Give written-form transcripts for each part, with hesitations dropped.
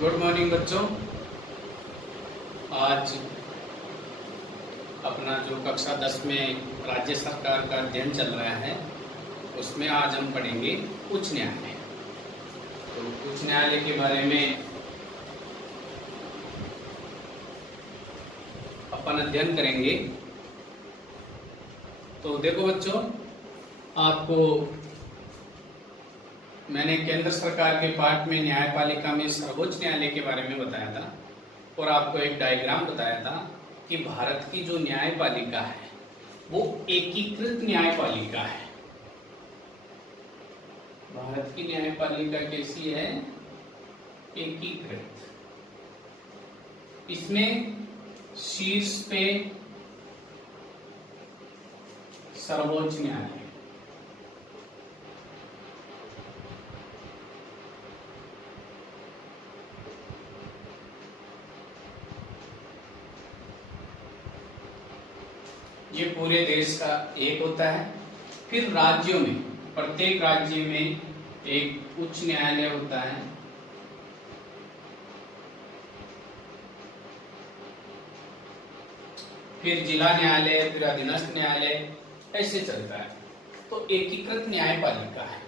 Good morning बच्चों। आज अपना जो कक्षा 10 में राज्य सरकार का अध्ययन चल रहा है उसमें आज हम पढ़ेंगे उच्च न्यायालय। तो उच्च न्यायालय के बारे में अपन अध्ययन करेंगे। तो देखो बच्चों, आपको मैंने केंद्र सरकार के पार्ट में न्यायपालिका में सर्वोच्च न्यायालय के बारे में बताया था और आपको एक डायग्राम बताया था कि भारत की जो न्यायपालिका है वो एकीकृत न्यायपालिका है। भारत की न्यायपालिका कैसी है? एकीकृत। इसमें शीर्ष पे सर्वोच्च न्यायालय, ये पूरे देश का एक होता है। फिर राज्यों में, प्रत्येक राज्य में एक उच्च न्यायालय होता है। फिर जिला न्यायालय, फिर अधीनस्थ न्यायालय, ऐसे चलता है। तो एकीकृत न्यायपालिका है।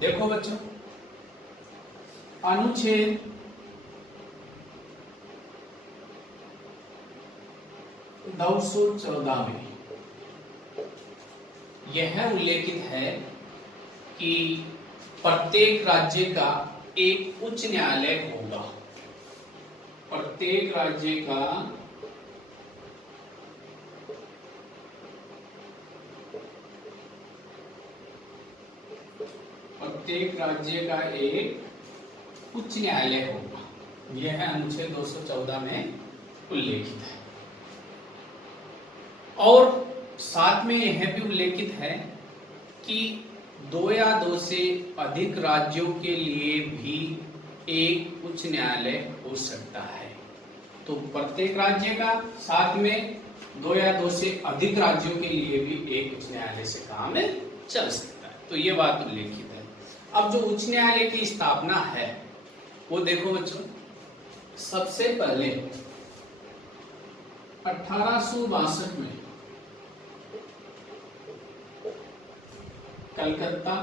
देखो बच्चों, अनुच्छेद 214 में यह उल्लेखित है कि प्रत्येक राज्य का एक उच्च न्यायालय होगा। प्रत्येक राज्य का एक उच्च न्यायालय होगा। यह अनुच्छेद 214 में उल्लेखित है। और साथ में यह भी उल्लेखित है कि 2 या 2 से अधिक राज्यों के लिए भी एक उच्च न्यायालय हो सकता है। तो प्रत्येक राज्य का, साथ में 2 या 2 से अधिक राज्यों के लिए भी एक उच्च न्यायालय से काम चल सकता है। तो ये बात उल्लेखित है। अब जो उच्च न्यायालय की स्थापना है वो देखो बच्चों, सबसे पहले 1862 में कलकत्ता,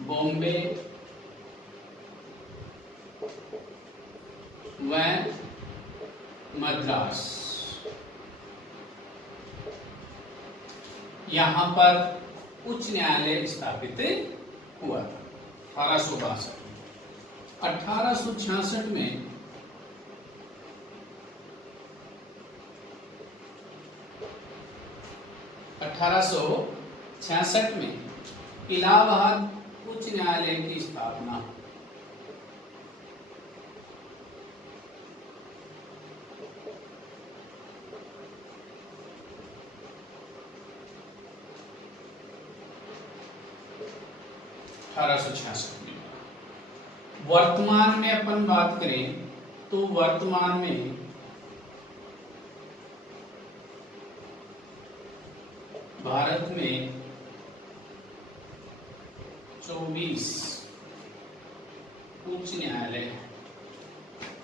बॉम्बे व मद्रास, यहां पर उच्च न्यायालय स्थापित हुआ था 1862 में। 1866 में इलाहाबाद उच्च न्यायालय की स्थापना। में वर्तमान में अपन बात करें तो वर्तमान में भारत में 24 उच्च न्यायालय है।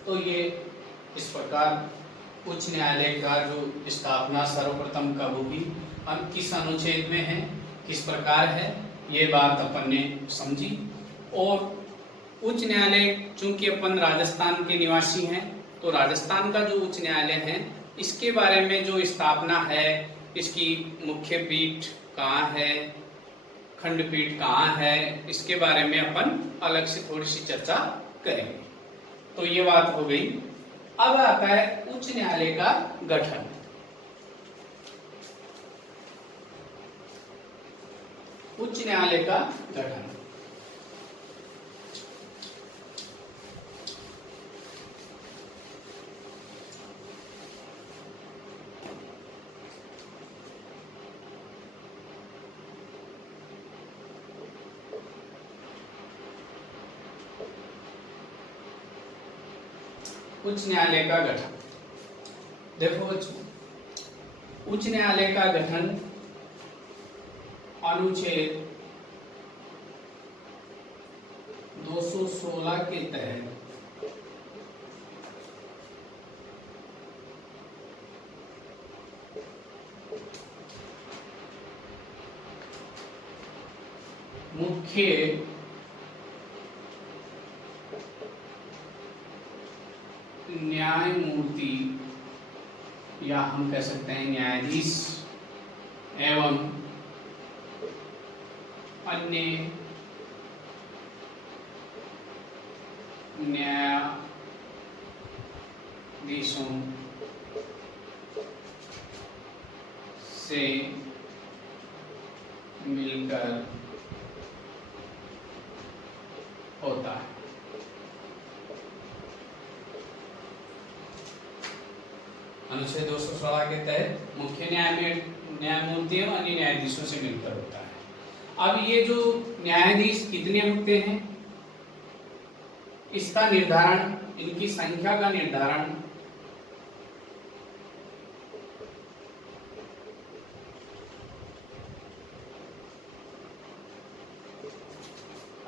तो ये इस प्रकार उच्च न्यायालय का जो स्थापना सर्वप्रथम कब होगी, किस अनुच्छेद में है, किस प्रकार है, ये बात अपन ने समझी। और उच्च न्यायालय, चूंकि अपन राजस्थान के निवासी हैं तो राजस्थान का जो उच्च न्यायालय है इसके बारे में जो स्थापना है, इसकी मुख्य पीठ कहाँ है, खंडपीठ कहाँ है, इसके बारे में अपन अलग से थोड़ी सी चर्चा करेंगे। तो ये बात हो गई। अब आता है उच्च न्यायालय का गठन। उच्च न्यायालय का गठन उच्च न्यायालय का गठन देखो बच्चों, उच्च न्यायालय का गठन अनुच्छेद 216 के तहत मुख्य न्यायमूर्ति या हम कह सकते हैं न्यायाधीश एवं अन्य न्यायाधीशों से मिलकर होता है। अनुच्छेद 216 के तहत मुख्य न्यायमूर्ति एवं अन्य न्यायाधीशों से मिलकर होता है। अब ये जो न्यायाधीश कितने होते हैं, इसका निर्धारण, इनकी संख्या का निर्धारण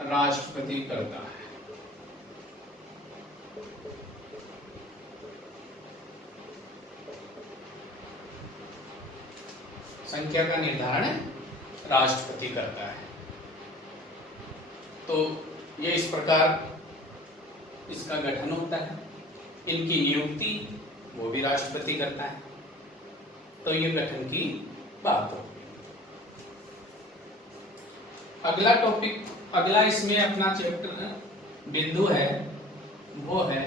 राष्ट्रपति करता है। संख्या का निर्धारण राष्ट्रपति करता है। तो ये इस प्रकार इसका गठन होता है। इनकी नियुक्ति वो भी राष्ट्रपति करता है। तो ये गठन की बात हो। अगला टॉपिक, अगला इसमें अपना चैप्टर बिंदु है, वो है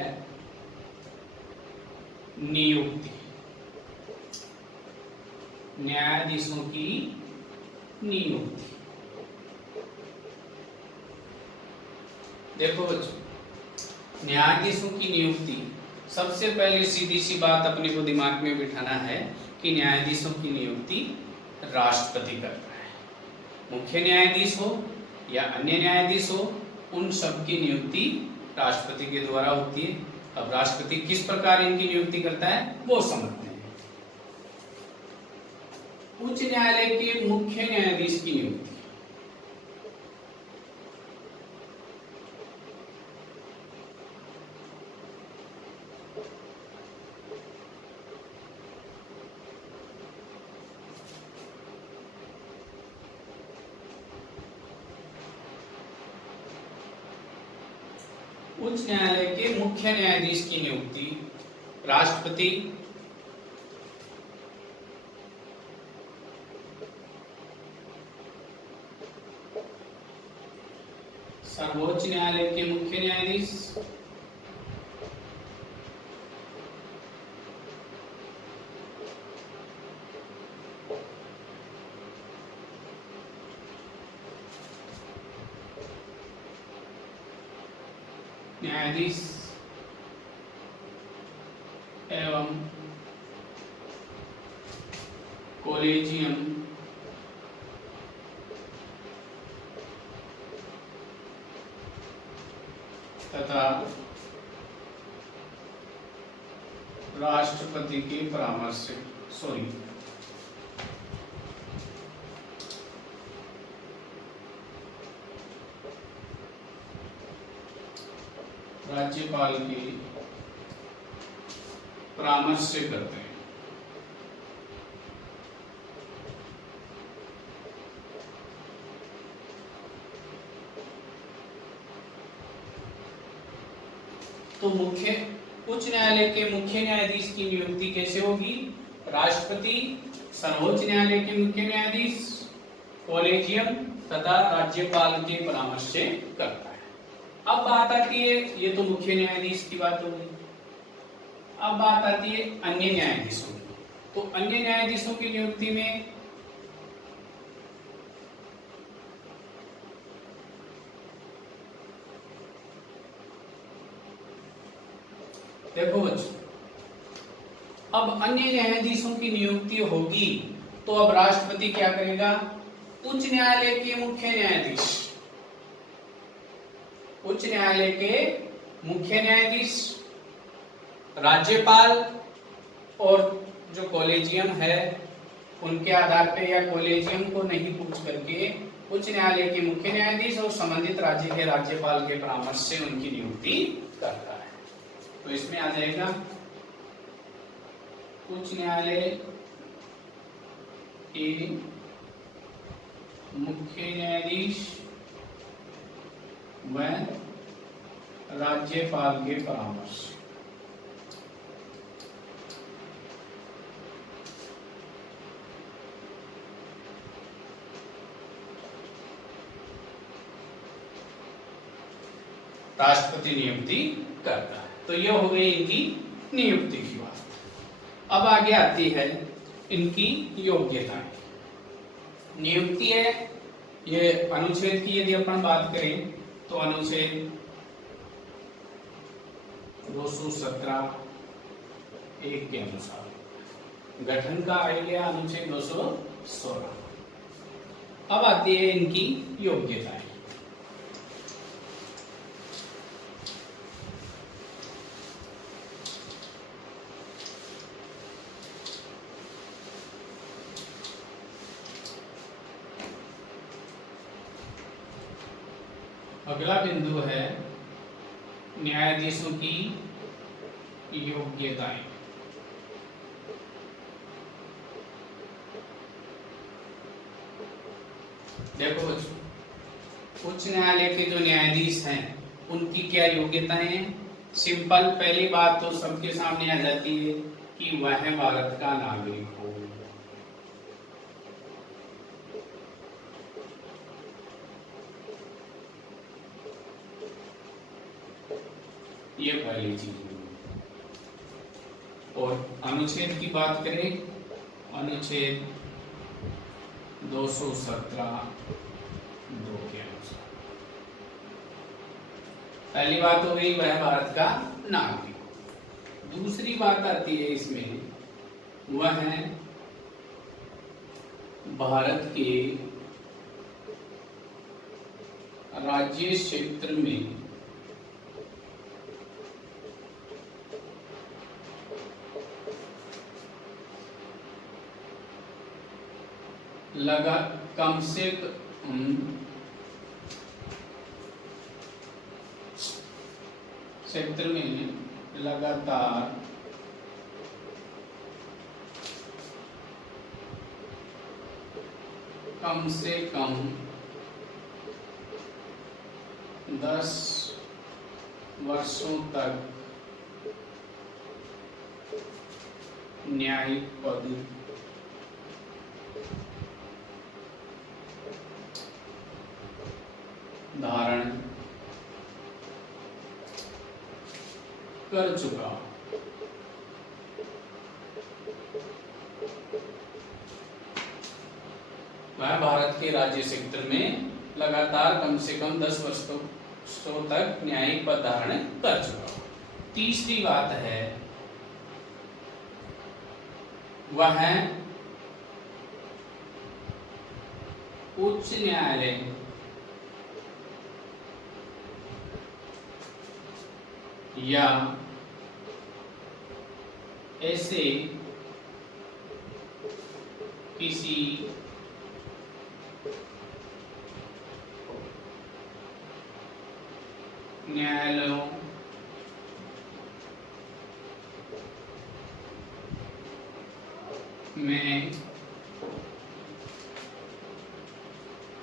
नियुक्ति, न्यायाधीशों की नियुक्ति। देखो बच्चों, न्यायाधीशों की नियुक्ति, सबसे पहले सीधी सी बात अपने को दिमाग में बिठाना है कि न्यायाधीशों की नियुक्ति राष्ट्रपति करता है। मुख्य न्यायाधीश हो या अन्य न्यायाधीश हो, उन सब की नियुक्ति राष्ट्रपति के द्वारा होती है। अब राष्ट्रपति किस प्रकार इनकी नियुक्ति करता है वो समझते हैं। उच्च न्यायालय के मुख्य न्यायाधीश की नियुक्ति, उच्च न्यायालय के मुख्य न्यायाधीश की नियुक्ति राष्ट्रपति सर्वोच्च न्यायालय के मुख्य न्यायाधीश न्यायाधीश एवं कॉलेजियम तथा राष्ट्रपति के परामर्श से राज्यपाल के परामर्श से करते हैं। तो उच्च न्यायालय के मुख्य न्यायाधीश की नियुक्ति कैसे होगी? राष्ट्रपति, सर्वोच्च न्यायालय के मुख्य न्यायाधीश, कॉलेजियम तथा राज्यपाल के परामर्श से करता है। अब बात आती है, ये तो मुख्य न्यायाधीश की बात हो गई। अब बात आती है अन्य न्यायाधीशों की। तो अन्य न्यायाधीशों की नियुक्ति में देखो बच्चों, अब अन्य न्यायाधीशों की नियुक्ति होगी तो अब राष्ट्रपति क्या करेगा? उच्च न्यायालय के मुख्य न्यायाधीश, उच्च न्यायालय के मुख्य न्यायाधीश, राज्यपाल और जो कॉलेजियम है उनके आधार पे या कॉलेजियम को नहीं पूछ करके उच्च न्यायालय के मुख्य न्यायाधीश और संबंधित राज्य के राज्यपाल के परामर्श से उनकी नियुक्ति करता है। तो इसमें आ जाएगा उच्च न्यायालय के मुख्य न्यायाधीश व राज्यपाल के परामर्श। राष्ट्रपति नियुक्ति करता है। तो ये हो गई इनकी नियुक्ति की बात। अब आगे आती है इनकी योग्यताएं। नियुक्ति है, ये अनुच्छेद की यदि अपन बात करें तो अनुच्छेद 217 एक के अनुसार गठन का आइडिया अनुच्छेद 216। अब आती है इनकी योग्यताएं। अगला बिंदु है न्यायाधीशों की योग्यताएं। देखो बच्चों, उच्च न्यायालय के जो न्यायाधीश हैं उनकी क्या योग्यताएं हैं। सिंपल, पहली बात तो सबके सामने आ जाती है कि वह भारत का नागरिक हो। ये पहली चीज है। और अनुच्छेद की बात करें, अनुच्छेद 217 2 के अनुसार पहली बात हो गई वह भारत का नागरिक। दूसरी बात आती है इसमें, वह है भारत के राज्य क्षेत्र में लगा कम से क्षेत्र में लगातार कम से कम 10 वर्षों तक न्यायिक पद धारण कर चुका। वह भारत के राज्य क्षेत्र में लगातार कम से कम 10 वर्षों तक न्यायिक पद धारण कर चुका। तीसरी बात है वह उच्च न्यायालय या ऐसे किसी न्यायालयों में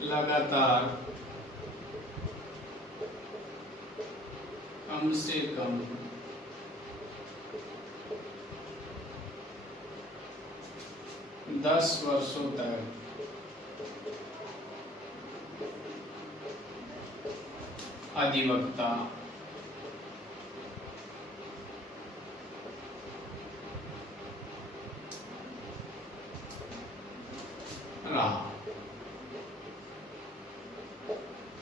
लगातार कम से कम 10 वर्षों तक अधिवक्ता रहा।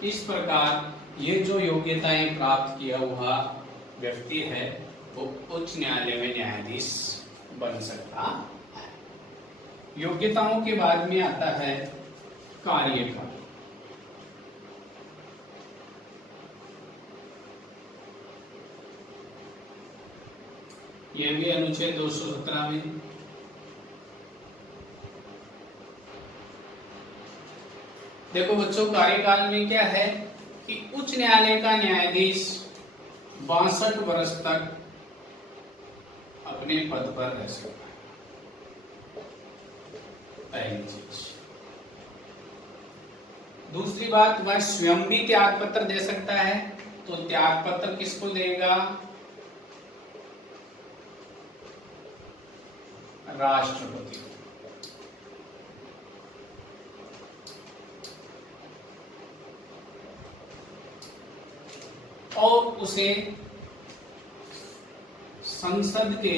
इस प्रकार ये जो योग्यताएं प्राप्त किया हुआ व्यक्ति है वो उच्च न्यायालय में न्यायाधीश बन सकता है। योग्यताओं के बाद में आता है कार्यकाल। यह भी अनुच्छेद 217 में देखो बच्चों, कार्यकाल में क्या है कि उच्च न्यायालय का न्यायाधीश 62 वर्ष तक अपने पद पर रह सकता है, पहली चीज। दूसरी बात, वह स्वयं भी त्याग पत्र दे सकता है। तो त्याग पत्र किसको देगा? राष्ट्रपति को। और उसे संसद के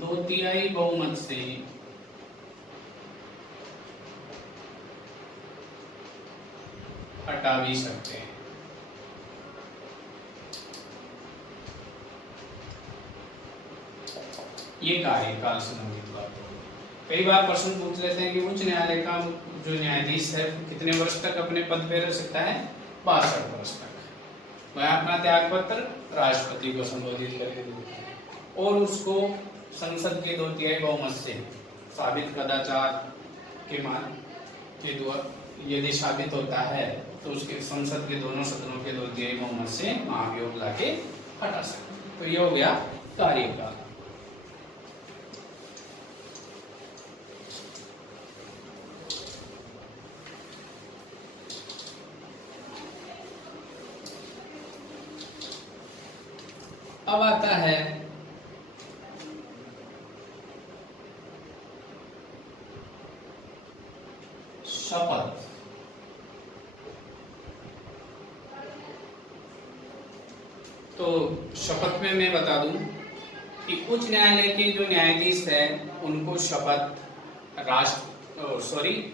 दो तिहाई बहुमत से हटा भी सकते हैं। ये कार्यकाल संबंधित बात है। कई बार प्रश्न पूछ लेते हैं कि उच्च न्यायालय का जो न्यायाधीश है कितने वर्ष तक अपने पद पे रह सकता है? 62 वर्ष तक। वह अपना त्याग पत्र राष्ट्रपति को संबोधित करके देता है और उसको संसद के 2/3 बहुमत से साबित कदाचार के मान के द्वारा यदि साबित होता है तो उसके संसद के दोनों सदनों के 2/3 बहुमत से महाभियोग लाके हटा सकते। तो ये हो गया कार्यकाल। अब आता है शपथ। तो शपथ में मैं बता दूं कि उच्च न्यायालय के जो न्यायाधीश है उनको शपथ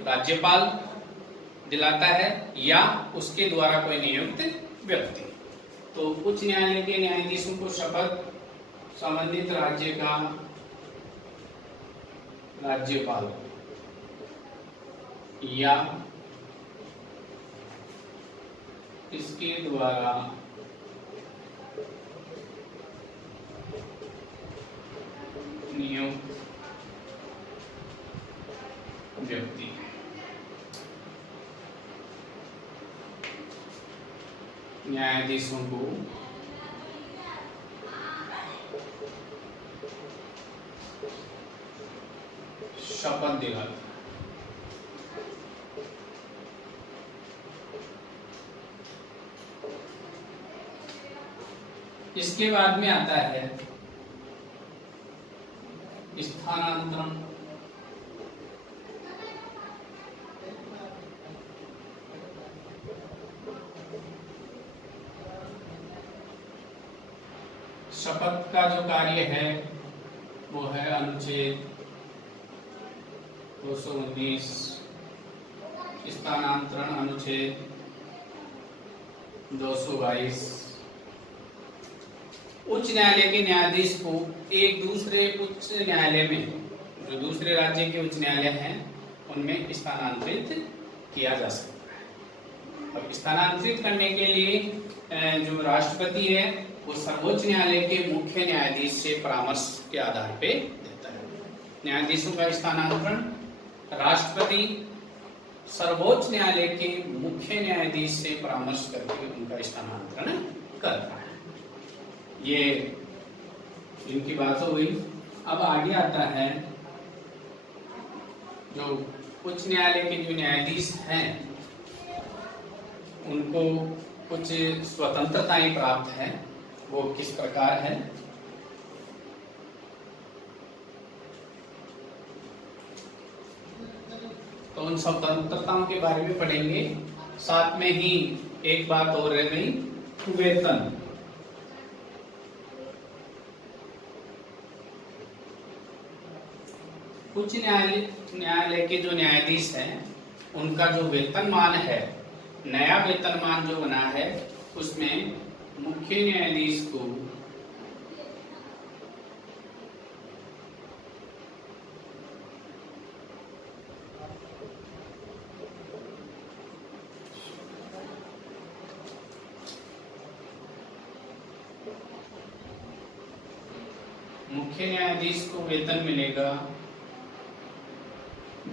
राज्यपाल दिलाता है या उसके द्वारा कोई नियुक्त व्यक्ति। तो उच्च न्यायालय के न्यायाधीशों को शपथ संबंधित राज्य का राज्यपाल या इसके द्वारा नियुक्त व्यक्ति न्यायाधीशों को शपथ दिलाता है। इसके बाद में आता है स्थानांतरण। शपथ का जो कार्य है वो है अनुच्छेद 219 स्थानांतरण, अनुच्छेद 222। उच्च न्यायालय के न्यायाधीश को एक दूसरे उच्च न्यायालय में, जो दूसरे राज्य के उच्च न्यायालय हैं उनमें स्थानांतरित किया जा सकता है। और स्थानांतरित करने के लिए जो राष्ट्रपति है वो सर्वोच्च न्यायालय के मुख्य न्यायाधीश से परामर्श के आधार पे देता है। न्यायाधीशों का स्थानांतरण राष्ट्रपति सर्वोच्च न्यायालय के मुख्य न्यायाधीश से परामर्श करके उनका स्थानांतरण करता है। ये इनकी बात हो गई। अब आगे आता है जो उच्च न्यायालय के जो न्यायाधीश हैं उनको कुछ स्वतंत्रताएं प्राप्त है। वो किस प्रकार है? तो उन स्वतंत्रताओं के बारे में पढ़ेंगे। साथ में ही एक बात और रह गई, वेतन। उच्च न्यायालय के जो न्यायाधीश हैं उनका जो वेतनमान है, नया वेतनमान जो बना है उसमें मुख्य न्यायाधीश को मुख्य न्यायाधीश को वेतन मिलेगा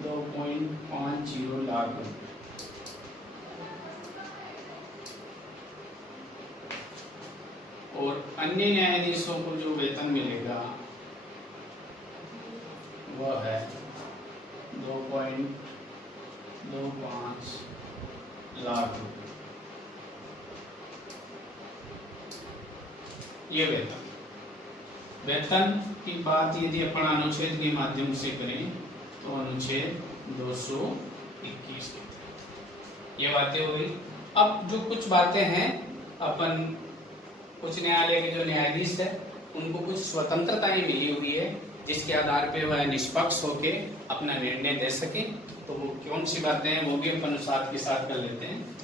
2.50 लाख रुपए। और अन्य न्यायाधीशों को जो वेतन मिलेगा वह है 2.25 लाख रुपए। ये वेतन की बात यदि अपन अनुच्छेद के माध्यम से करें तो अनुच्छेद 221 ये बातें हो गई। अब जो कुछ बातें हैं, अपन उच्च न्यायालय के जो न्यायाधीश है उनको कुछ स्वतंत्रताएं मिली हुई है जिसके आधार पे वह निष्पक्ष होके अपना निर्णय दे सके। तो वो कौन सी बातें हैं वो भी अपन साथ के साथ कर लेते हैं।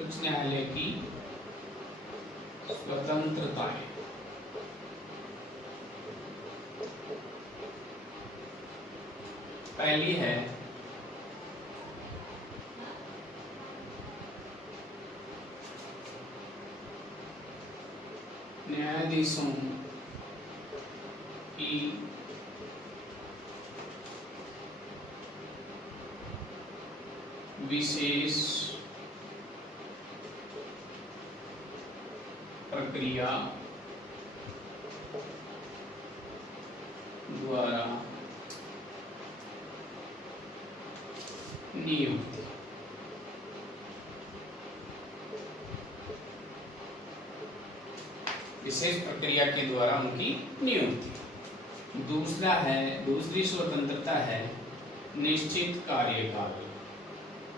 उच्च न्यायालय की स्वतंत्रताएं। पहली है न्यायाधीशों की विशेष प्रक्रिया द्वारा नियुक्ति। विशेष प्रक्रिया के द्वारा उनकी नियुक्ति। दूसरा है, दूसरी स्वतंत्रता है निश्चित कार्यकाल।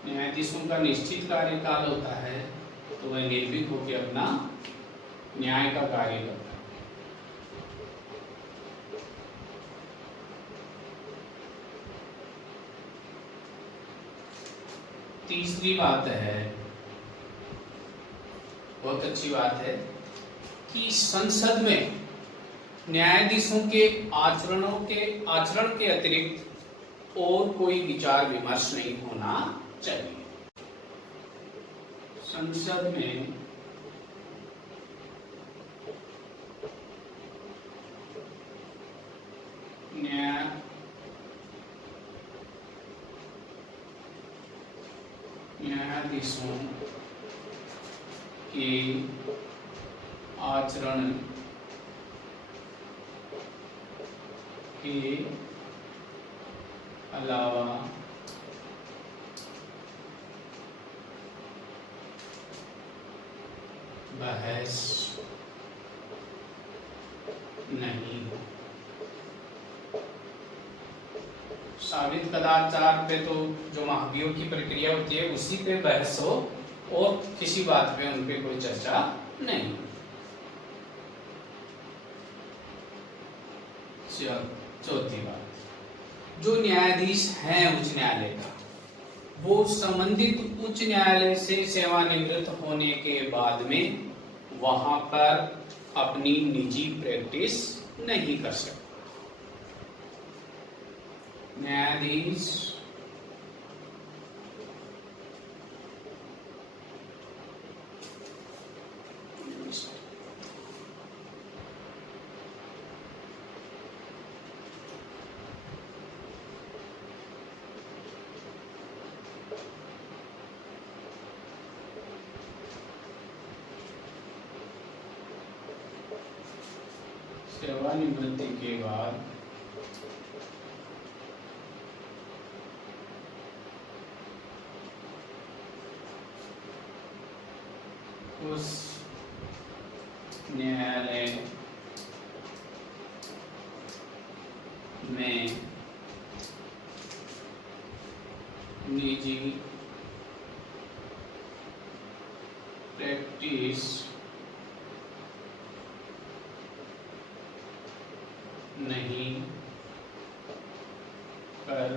न्यायाधीशों का निश्चित कार्यकाल होता है तो वह निर्भीक होकर अपना न्याय का कार्य करता है। तीसरी बात है, बहुत अच्छी बात है कि संसद में न्यायाधीशों के आचरण के अतिरिक्त और कोई विचार विमर्श नहीं होना चाहिए। संसद में न्यायाधीशों के आचरण के अलावा बहस नहीं हो। साबित कदाचार पे तो जो महाभियोग की प्रक्रिया होती है उसी पे बहस हो और किसी बात पे उन पे कोई चर्चा नहीं। चौथी बात, जो न्यायाधीश हैं उच्च न्यायालय का वो संबंधित उच्च न्यायालय से सेवानिवृत्त होने के बाद में वहां पर अपनी निजी प्रैक्टिस नहीं कर सकते। न्यायाधीश सेवानिवृत्ति के बाद उस न्यायालय में निजी प्रैक्टिस नहीं कर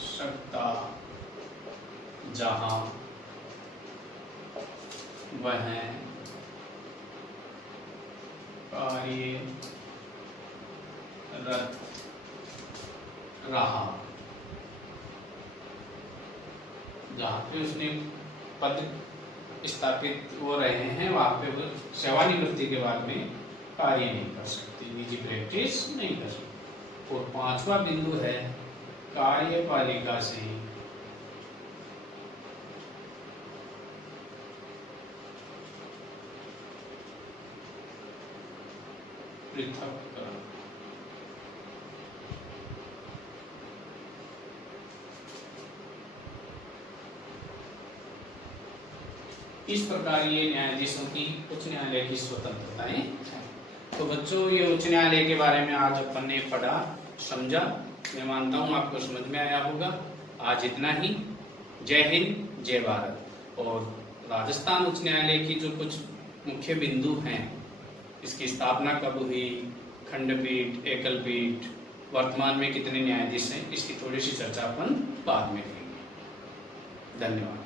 सकता जहां वह कार्यरत रहा, जहाँ पे उसने पद स्थापित हो रहे हैं वहाँ पे वो सेवानिवृत्ति के बाद में कार्य नहीं कर सकती, निजी प्रैक्टिस नहीं कर सकती। और 5वां बिंदु है कार्यपालिका से पृथक्करण। इस प्रकार ये न्यायाधीशों की उच्च न्यायालय की स्वतंत्रताएं हैं। तो बच्चों, ये उच्च न्यायालय के बारे में आज अपन ने पढ़ा, समझा। मैं मानता हूँ आपको समझ में आया होगा। आज इतना ही। जय हिंद, जय भारत। और राजस्थान उच्च न्यायालय की जो कुछ मुख्य बिंदु हैं, इसकी स्थापना कब हुई, खंडपीठ, एकलपीठ, वर्तमान में कितने न्यायाधीश हैं, इसकी थोड़ी सी चर्चा अपन बाद में करेंगे। धन्यवाद।